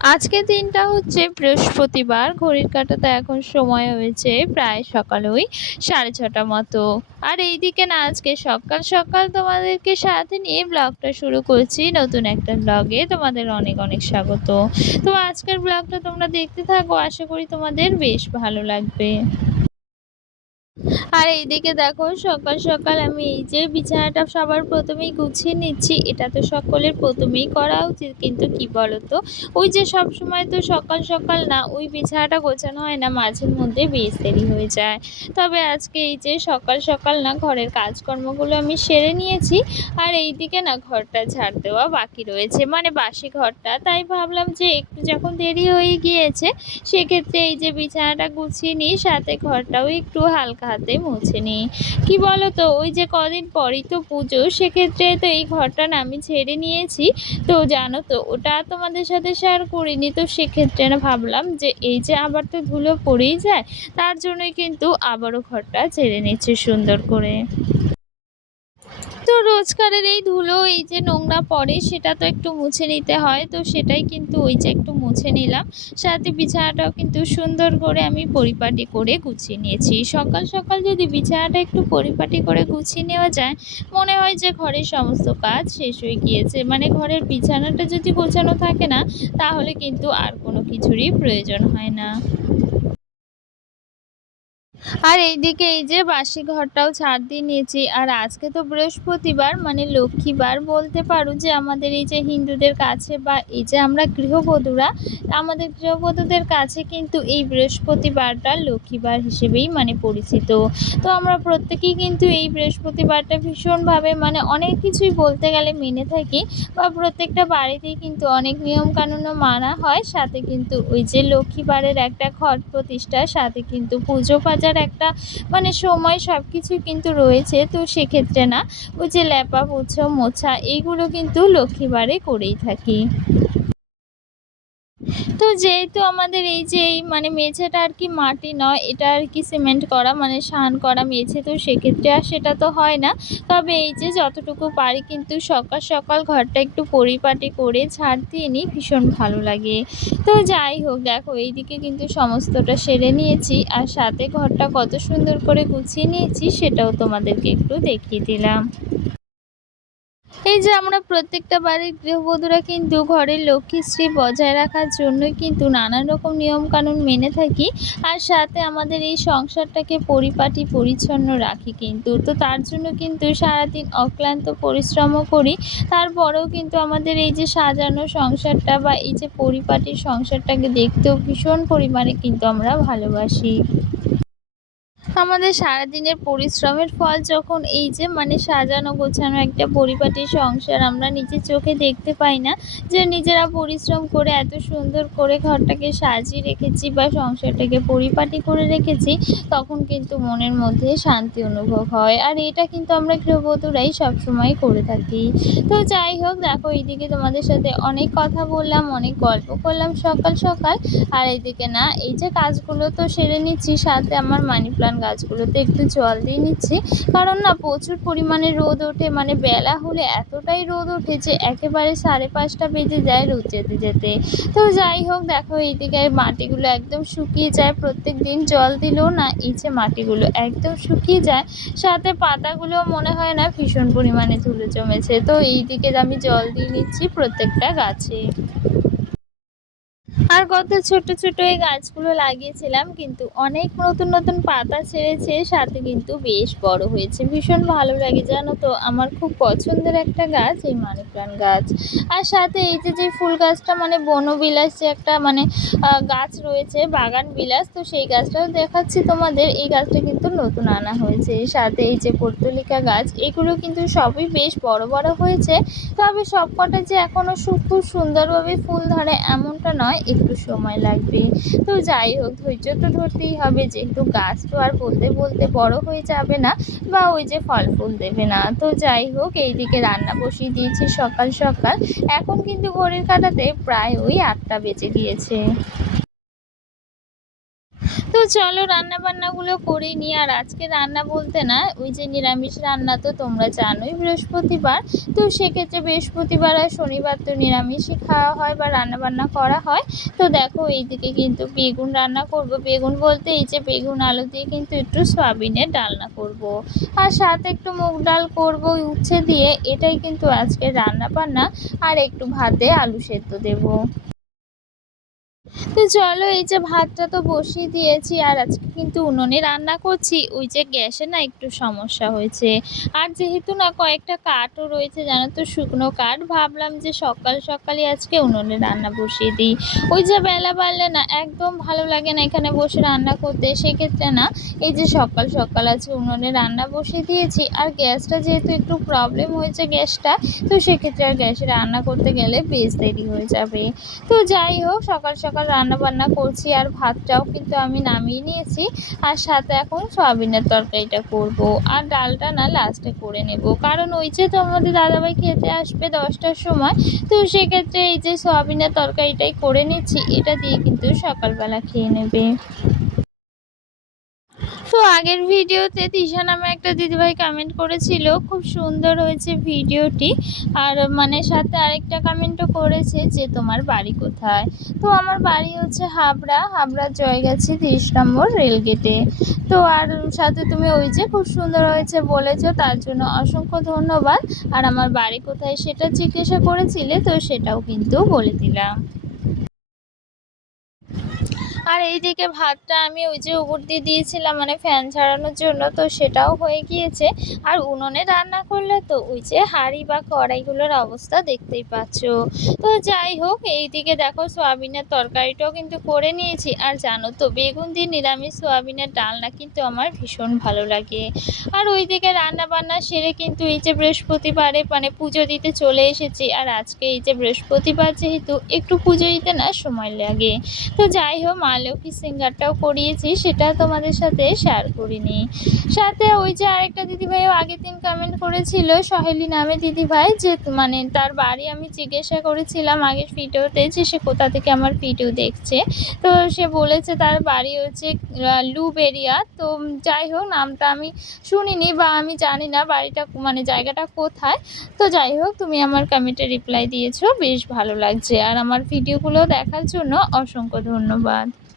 আজকের দিনটা হচ্ছে বৃহস্পতিবার, ঘড়ির কাটাতে এখন সময় হয়েছে প্রায় সকাল ওই সাড়ে ছটা মতো। আর এইদিকে না, আজকে সকাল সকাল তোমাদেরকে সাথে নিয়ে ব্লগটা শুরু করছি নতুন একটা ব্লগে। তোমাদের অনেক অনেক স্বাগত। তো আজকের ব্লগটা তোমরা দেখতে থাকো, আশা করি তোমাদের বেশ ভালো লাগবে। আর এইদিকে দেখো, সকাল সকাল আমি এই যে বিছানাটা সবার প্রথমেই গুছিয়ে নিচ্ছি। এটা তো সকলের প্রথমেই করা উচিত, কিন্তু কি বলতো? ওই যে সব সময় তো সকাল সকাল না, ওই বিছানাটা গোছানো হয় না মাঝের মধ্যে বেশ দেরি হয়ে যায়। তবে আজকে এই যে সকাল সকাল না ঘরের কাজকর্মগুলো আমি সেরে নিয়েছি, আর এইদিকে না ঘরটা ঝাড় দেওয়া বাকি রয়েছে। মানে বাসি ঘরটা, তাই ভাবলাম যে একটু যখন দেরি হয়ে গিয়েছে, সেক্ষেত্রে এই যে বিছানাটা গুছিয়ে নিই, সাথে ঘরটাও একটু হালকা হাতে মুছে নিই। কি বলো তো ওই যে কদিন পরই তো পুজো, সেক্ষেত্রে তো এই ঘরটা আমি ছেড়ে নিয়েছি। তো জানো তো, ওটা তোমাদের সাথে শেয়ার করিনি, তো সেক্ষেত্রে না ভাবলাম যে এই যে আবার তো ধুলো পড়েই যায়, তার জন্যই কিন্তু আবারও ঘরটা ছেড়ে নিচ্ছে সুন্দর করে। তো রোজকারের এই ধুলো, এই যে নোংরা পড়ে, সেটা তো একটু মুছে নিতে হয়। তো সেটাই কিন্তু ওই যে একটু মুছে নিলাম। সাথে বিছানাটাও কিন্তু সুন্দর করে আমি পরিপাটি করে গুছিয়ে নিয়েছি। সকাল সকাল যদি বিছানাটা একটু পরিপাটি করে গুছিয়ে নেওয়া যায়, মনে হয় যে ঘরের সমস্ত কাজ শেষ হয়ে গিয়েছে। মানে ঘরের বিছানাটা যদি গোছানো থাকে না, তাহলে কিন্তু আর কোনো কিছুরই প্রয়োজন হয় না। আর এইদিকে এই যে বাসি ঘরটাও ছাড় দিয়ে নিয়েছি। আর আজকে তো বৃহস্পতিবার মানে লক্ষ্মীবার বলতে পারো যে আমাদের এই যে হিন্দুদের কাছে বা এই যে আমরা গৃহবধূরা আমাদের গৃহবধূদের কাছে কিন্তু এই বৃহস্পতিবারটা লক্ষ্মীবার হিসেবেই মানে পরিচিত। তো আমরা প্রত্যেকেই কিন্তু এই বৃহস্পতিবারটা ভীষণভাবে মানে অনেক কিছুই বলতে গেলে মেনে থাকি বা প্রত্যেকটা বাড়িতেই কিন্তু অনেক নিয়মকানুনও মানা হয়। সাথে কিন্তু ওই যে লক্ষ্মীবারের একটা ঘট প্রতিষ্ঠার, সাথে কিন্তু পুজো পাজার একটা মানে সময় সব কিছু কিন্তু রয়েছে, তো সেক্ষেত্রে না, ওই যে ল্যাপা পোছা মোছা এইগুলো কিন্তু লক্ষ্মীবারে করেই থাকি। তো যেহেতু আমাদের এই যে এই মানে মেঝেটা আর কি মাটি নয়, এটা আর কি সিমেন্ট করা মানে সান করা মেঝে, তো সেক্ষেত্রে আর সেটা তো হয় না। তবে এই যে যতটুকু পারি কিন্তু সকাল সকাল ঘরটা একটু পরিপাটি করে ছাড় দিয়ে নিই, ভীষণ ভালো লাগে। তো যাই হোক, দেখো এইদিকে কিন্তু সমস্তটা সেরে নিয়েছি, আর সাথে ঘরটা কত সুন্দর করে গুছিয়ে নিয়েছি, সেটাও তোমাদেরকে একটু দেখিয়ে দিলাম। এই যে আমরা প্রত্যেকটা বাড়ির গৃহবধূরা কিন্তু ঘরের লক্ষ্মীশ্রী বজায় রাখার জন্য কিন্তু নানান রকম নিয়মকানুন মেনে থাকি আর সাথে আমাদের এই সংসারটাকে পরিপাটি, পরিচ্ছন্ন রাখি কিন্তু। তো তার জন্য কিন্তু সারাদিন অক্লান্ত পরিশ্রমও করি। তারপরেও কিন্তু আমাদের এই যে সাজানো সংসারটা বা এই যে পরিপাটির সংসারটাকে দেখতেও ভীষণ পরিমাণে কিন্তু আমরা ভালোবাসি। আমাদের সারাদিনের পরিশ্রমের ফল যখন এই যে মানে সাজানো, গোছানো একটা পরিপাটি সংসার আমরা নিজের চোখে দেখতে পাই না, যে নিজেরা পরিশ্রম করে এত সুন্দর করে ঘরটাকে সাজিয়ে রেখেছি বা সংসারটাকে পরিপাটি করে রেখেছি, তখন কিন্তু মনের মধ্যে শান্তি অনুভব হয়। আর এটা কিন্তু আমরা গৃহবধূরাই সবসময় করে থাকি। তো যাই হোক, দেখো এইদিকে তোমাদের সাথে অনেক কথা বললাম, অনেক গল্প করলাম সকাল সকাল। আর এইদিকে না, এই যে কাজগুলো তো সেরে নিচ্ছি, সাথে আমার মানি প্লান্ট গাছগুলোতে একটু জল দিয়ে নিচ্ছি। কারণ না, প্রচুর পরিমাণে রোদ ওঠে মানে বেলা হলে এতটাই রোদ ওঠে যে একেবারে সাড়ে পাঁচটা বেজে যায় রোদ যেতে যেতে। তো যাই হোক, দেখো এইদিকে মাটিগুলো একদম শুকিয়ে যায়। প্রত্যেক দিন জল দিলেও না যে মাটিগুলো একদম শুকিয়ে যায়, সাথে পাতাগুলো মনে হয় না ভীষণ পরিমাণে ধুলো জমেছে। তো এই দিকে আমি জল দিয়ে নিচ্ছি প্রত্যেকটা গাছে। আর কত ছোট ছোট এই গাছগুলো লাগিয়েছিলাম, কিন্তু অনেক নতুন নতুন পাতা ছেড়েছে, সাথে কিন্তু বেশ বড় হয়েছে। ভীষণ ভালো লাগে জানো তো, আমার খুব পছন্দের একটা গাছ, এই মানি প্লান্ট গাছ। আর সাথে এই যে যে ফুল গাছটা মানে বনবিলাস যে একটা মানে গাছ রয়েছে, বাগান বিলাস, তো সেই গাছটাও দেখাচ্ছি তোমাদের। এই গাছটা কিন্তু নতুন আনা হয়েছে। সাথে এই যে পর্তলিকা গাছ, এগুলো কিন্তু সবই বেশ বড় বড় হয়েছে। তবে সব কটা যে এখনও খুব সুন্দরভাবে ফুল ধরে এমনটা নয় একটু সময় লাগবে। তো যাই হোক, ধৈর্য তো ধরতেই হবে, যেহেতু গাছ তো আর বলতে বলতে বড় হয়ে যাবে না, বা ওই যে ফল ফুল দেবে না। তো যাই হোক, এইদিকে রান্না বসিয়ে দিয়েছি সকাল সকাল। এখন কিন্তু ঘড়ির কাটাতে প্রায় ওই আটটা বেজে গিয়েছে। তো চলো রান্না বান্নাগুলো করে নিই আর আজকে রান্না বলতে না, ওই যে নিরামিষ রান্না তো তোমরা জানোই, বৃহস্পতিবার। তো সেক্ষেত্রে বৃহস্পতিবার আর শনিবার তো নিরামিষই খাওয়া হয় বা রান্না বান্না করা হয়। তো দেখো এইদিকে কিন্তু বেগুন রান্না করব। বেগুন বলতে এই যে বেগুন আলু দিয়ে কিন্তু একটু সয়াবিনের ডালনা করব। আর সাথে একটু মুগ ডাল করব উচ্ছে দিয়ে, এটাই কিন্তু আজকে রান্না বান্না আর একটু ভাতে আলু সেদ্ধ দেবো। তো চলো, এই যে ভাতটা তো বসিয়ে দিয়েছি, আর আজকে কিন্তু উনুনে রান্না করছি। ওই যে গ্যাসে না একটু সমস্যা হয়েছে। আর যেহেতু না কয়েকটা কাঠও রয়েছে, জানো তো, শুকনো কাঠ, ভাবলাম যে সকাল সকালই আজকে উনুনে রান্না বসিয়ে দিই। ওই যে বেলা বাড়লে না একদম ভালো লাগে না এখানে বসে রান্না করতে। সেক্ষেত্রে না এই যে সকাল সকাল আজকে উনুনে রান্না বসিয়ে দিয়েছি, আর গ্যাসটা যেহেতু একটু প্রবলেম হয়েছে গ্যাসটা, তো সেক্ষেত্রে আর গ্যাসে রান্না করতে গেলে বেশ দেরি হয়ে যাবে। তো যাই হোক, সকাল সকাল রান্না বান্না করছি আর ভাতটাও কিন্তু আমি নামিয়ে নিয়েছি। আর সাথে এখন সয়াবিনের তরকারিটা করব। আর ডালটা না লাস্টে করে নেব। কারণ ওই যে তো আমাদের দাদাভাই খেতে আসবে দশটার সময়, তো সেক্ষেত্রে এই যে সয়াবিনের তরকারিটাই করে নিচ্ছি, এটা দিয়ে কিন্তু সকালবেলা খেয়ে নেবে। আগের ভিডিওতে তিশা নামে একটা দিদিভাই কমেন্ট করেছিল, খুব সুন্দর হয়েছে ভিডিওটি। আর মানে সাথে আরেকটা কমেন্টও করেছে যে, তোমার বাড়ি কোথায়? তো আমার বাড়ি হচ্ছে হাবড়া হাবড়া জয়গাছি তিরিশ নম্বর রেলগেটে তো আর সাথে তুমি ওই যে খুব সুন্দর হয়েছে বলেছ, তার জন্য অসংখ্য ধন্যবাদ। আর আমার বাড়ি কোথায় সেটা জিজ্ঞাসা করেছিলে, তো সেটাও কিন্তু বলে দিলাম। আর এইদিকে ভাতটা আমি ওই যে উপর দিয়ে দিয়েছিলাম মানে ফ্যান ছাড়ানোর জন্য, তো সেটাও হয়ে গিয়েছে। আর উনুনে রান্না করলে তো ওই যে হাঁড়ি বা কড়াইগুলোর অবস্থা দেখতেই পাচ্ছ। তো যাই হোক, এইদিকে দেখো সোয়াবিনের তরকারিটাও কিন্তু করে নিয়েছি। আর জানো তো, বেগুন দিয়ে নিরামিষ সোয়াবিনের ডালনা কিন্তু আমার ভীষণ ভালো লাগে। আর ওইদিকে রান্না বান্না সেরে কিন্তু এই যে বৃহস্পতিবারে মানে পুজো দিতে চলে এসেছি। আর আজকে এই যে বৃহস্পতিবার যেহেতু, একটু পুজো দিতে না সময় লাগে। তো যাই হোক মা লক্ষ্মী সিঙ্গারটাও করিয়েছি, সেটা তোমাদের সাথে শেয়ার করিনি। সাথে ওই যে আরেকটা দিদিভাইও আগের দিন কমেন্ট করেছিল, সহেলি নামে দিদিভাই, যে মানে তার বাড়ি আমি জিজ্ঞাসা করেছিলাম আগের ভিডিওতে যে সে কোথা থেকে আমার ভিডিও দেখছে। তো সে বলেছে তার বাড়ি হচ্ছে লুবেরিয়া। তো যাই হোক, নামটা আমি শুনিনি বা আমি জানি না বাড়িটা মানে জায়গাটা কোথায়। তো যাই হোক, তুমি আমার কমেন্টে রিপ্লাই দিয়েছ, বেশ ভালো লাগছে। আর আমার ভিডিওগুলো দেখার জন্য অসংখ্য ধন্যবাদ।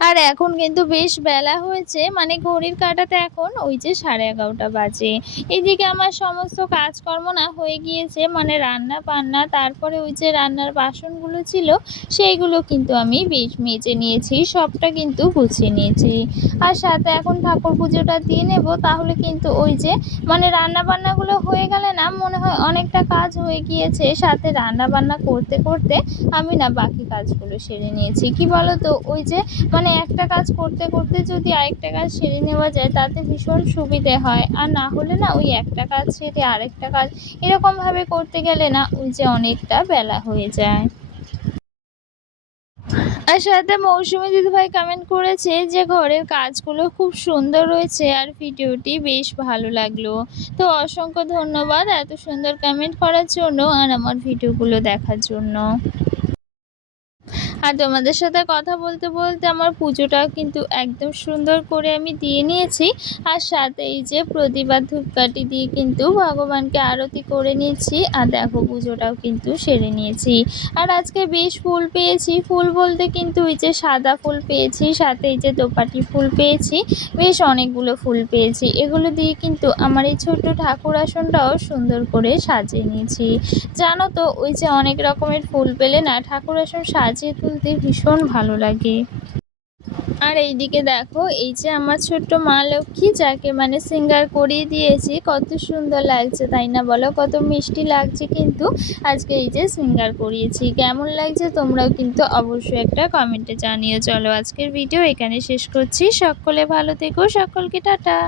আর এখন কিন্তু বেশ বেলা হয়েছে। মানে ঘড়ির কাঁটাতে এখন ওই যে সাড়ে এগারোটা বাজে। এদিকে আমার সমস্ত কাজকর্ম না হয়ে গিয়েছে। মানে রান্না বান্না, তারপরে ওই যে রান্নার বাসনগুলো ছিল, সেইগুলো কিন্তু আমি বেশ মেজে নিয়েছি। সবটা কিন্তু গুছিয়ে নিয়েছি। আর সাথে এখন ঠাকুর পুজোটা দিয়ে নেব। তাহলে কিন্তু ওই যে মানে রান্না বান্নাগুলো হয়ে গেলে না মনে হয় অনেকটা কাজ হয়ে গিয়েছে। সাথে রান্না বান্না করতে করতে আমি না বাকি কাজগুলো সেরে নিয়েছি। কি বলো তো ওই যে মানে একটা কাজ করতে করতে যদি আরেকটা কাজ সেরে নেওয়া যায়, তাতে ভীষণ সুবিধে হয়। আর না হলে না ওই একটা কাজ সেরে আরেকটা কাজ এরকমভাবে করতে গেলে না ওই যে অনেকটা বেলা হয়ে যায়। আর সাথে মৌসুমি দিদিভাই কমেন্ট করেছে যে ঘরের কাজগুলো খুব সুন্দর রয়েছে আর ভিডিওটি বেশ ভালো লাগল। তো অসংখ্য ধন্যবাদ এত সুন্দর কমেন্ট করার জন্য আর আমার ভিডিওগুলো দেখার জন্য। আর তোমাদের সাথে কথা বলতে বলতে আমার পুজোটাও কিন্তু একদম সুন্দর করে আমি দিয়ে নিয়েছি। আর সাথে এই যে প্রতিবার ধূপকাঠি দিয়ে কিন্তু ভগবানকে আরতি করে নিয়েছি। আর দেখো পুজোটাও কিন্তু সেরে নিয়েছি। আর আজকে বেশ ফুল পেয়েছি। ফুল বলতে কিন্তু ওই যে সাদা ফুল পেয়েছি, সাথে এই যে দোপাটি ফুল পেয়েছি, বেশ অনেকগুলো ফুল পেয়েছি। এগুলো দিয়ে কিন্তু আমার এই ছোট্ট ঠাকুর আসনটাও সুন্দর করে সাজিয়ে নিয়েছি। জানো তো, ওই যে অনেক রকমের ফুল পেলে না ঠাকুর আসন সাজিয়ে তুলতে ভীষণ ভালো লাগে। আর এইদিকে দেখো, এই যে আমার ছোট্ট মা লক্ষ্মী, যাকে মানে সিঙ্গার করিয়ে দিয়েছি, কত সুন্দর লাগছে, তাই না বলো? কত মিষ্টি লাগছে কিন্তু আজকে এই যে সিঙ্গার করিয়েছি। কেমন লাগছে তোমরাও কিন্তু অবশ্যই একটা কমেন্টে জানিয়ে চলো। আজকের ভিডিও এখানে শেষ করছি। সকলে ভালো থেকো, সকলকে টাটা।